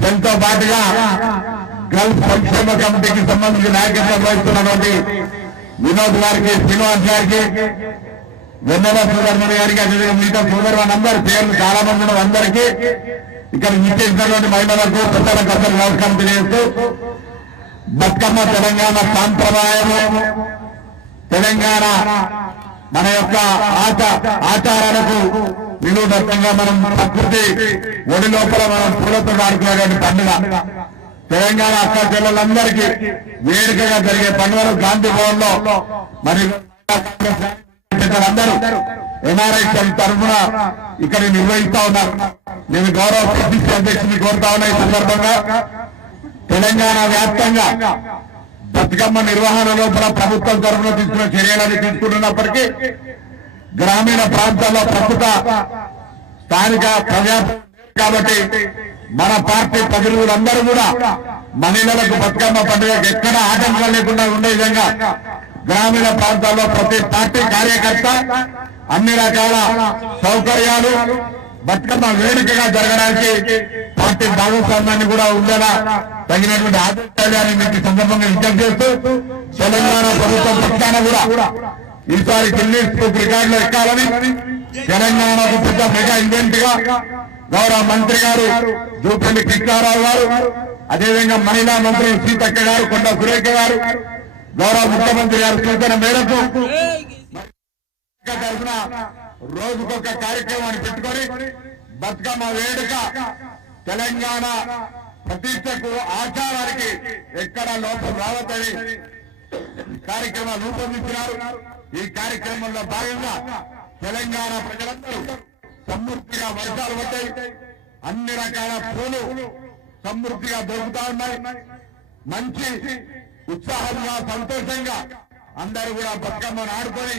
సెల్తో పాటుగా గల్ఫ్ సంక్షేమ కమిటీకి సంబంధించి నాయకత్వం వహిస్తున్నటువంటి వినోద్ గారికి, శ్రీనివాస్ గారికి, వెన్నెల సుధర్మణి గారికి, అదేవిధంగా మిగతా సోదరులందరి పేర్లు చాలా మంది ఉన్న అందరికీ ఇక్కడ నిశ్చయించినటువంటి మహిళలకు పెద్దలకు అందరూ నమస్కారం తెలియజేస్తూ బతుకమ్మ తెలంగాణ సాంప్రదాయము, తెలంగాణ మన యొక్క ఆచారాలకు వినూత్నంగా మనం ప్రకృతి ఒడి లోపల మనం పూలతో ఆడుకునేటువంటి పండుగ. తెలంగాణ అక్క చెల్లెలందరికీ వేడుకగా జరిగే పండుగలు గాంధీ భవన్ లో మరియు అందరూ ఎన్ఆర్ఐ తరఫున ఇక్కడ నిర్వహిస్తా ఉన్నారు. నేను గౌరవ పిసిసి అధ్యక్షుని కోరుతా ఉన్నా ఈ సందర్భంగా తెలంగాణ వ్యాప్తంగా బతుకమ్మ నిర్వహణ లోపల ప్రభుత్వం తరఫున తీసుకున్న చర్యలని తీసుకుంటున్నప్పటికీ గ్రామీణ ప్రాంతాల్లో ప్రస్తుత స్థానిక ప్రజా కాబట్టి మన పార్టీ ప్రతినిధులందరూ కూడా మహిళలకు బతుకమ్మ పండుగకు ఎక్కడ ఆటంకాలు లేకుండా ఉండే విధంగా గ్రామీణ ప్రాంతాల్లో ప్రతి పార్టీ కార్యకర్త అన్ని రకాల సౌకర్యాలు బతుకమ్మ వేడుకగా జరగడానికి పార్టీ భాగస్వామ్యాన్ని కూడా ఉండేలా తగినటువంటి ఆదేశాలు మీకు సందర్భంగా విజ్ఞప్తి చేస్తూ తెలంగాణ ప్రభుత్వం పక్షాన కూడా ఈసారి గిన్నీస్ బుక్ రికార్డులో ఎక్కాలని తెలంగాణకు పెద్ద మెగా ఈవెంట్ గా గౌరవ మంత్రి గారు జూపల్లి కృష్ణారావు గారు, అదేవిధంగా మహిళా మంత్రి సీతక్క గారు, కొండ సురేఖ గారు, గౌరవ ముఖ్యమంత్రి గారు సూచన మేరకు తరఫున రోజుకొక కార్యక్రమాన్ని పెట్టుకొని బతుకమ్మ వేడుక తెలంగాణ ప్రతిష్టకు ఆచారానికి ఎక్కడ లోపం రావద్దని కార్యక్రమాలు రూపొందించినారు. ఈ కార్యక్రమంలో భాగంగా తెలంగాణ ప్రజలందరూ సమృద్ధిగా వర్షాలు పడ్డాయి, అన్ని రకాల పూలు సమృద్ధిగా దొరుకుతా ఉన్నాయి. మంచి ఉత్సాహంగా సంతోషంగా అందరూ కూడా బతుకమ్మను ఆడుకొని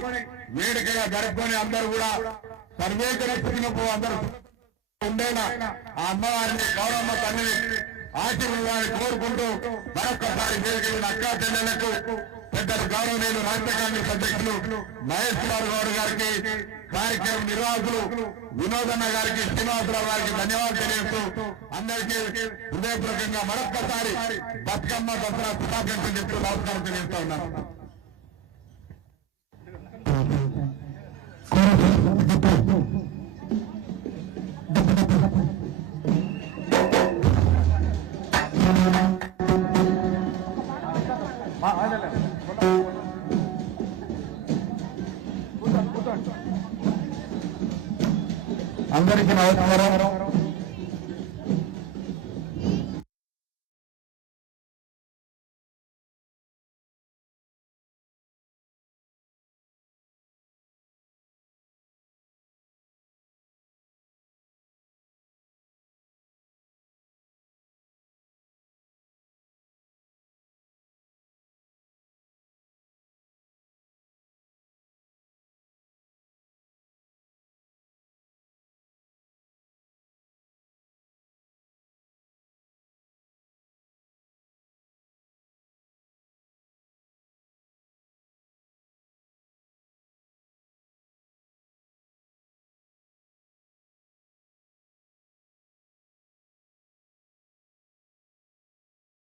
వేడుకగా గడుపుకొని అందరూ కూడా సర్వేకర స్థితిలో అందరూ ఉండేలా ఆ అమ్మవారిని గౌరమ్మ తల్లిని ఆశీర్వాదాన్ని కోరుకుంటూ మరొక్కసారి వేడుకైన అక్కా చెల్లెలకు పెద్దలు గౌరవనీయులు రాష్ట్ర కాంగ్రెస్ అధ్యక్షులు మహేష్ కుమార్ గౌడ్ గారికి, కార్యక్రమ నిర్వాహకులు వినోదన్న గారికి, శ్రీనివాసరావు గారికి ధన్యవాదాలు తెలియజేస్తూ అందరికీ హృదయపూర్వకంగా మరొక్కసారి బతుకమ్మ దసరా శుభాకాంక్షలు చెప్తూ నమస్కారం తెలియజేస్తా ఉన్నాను. అందరికీ నమస్కారం.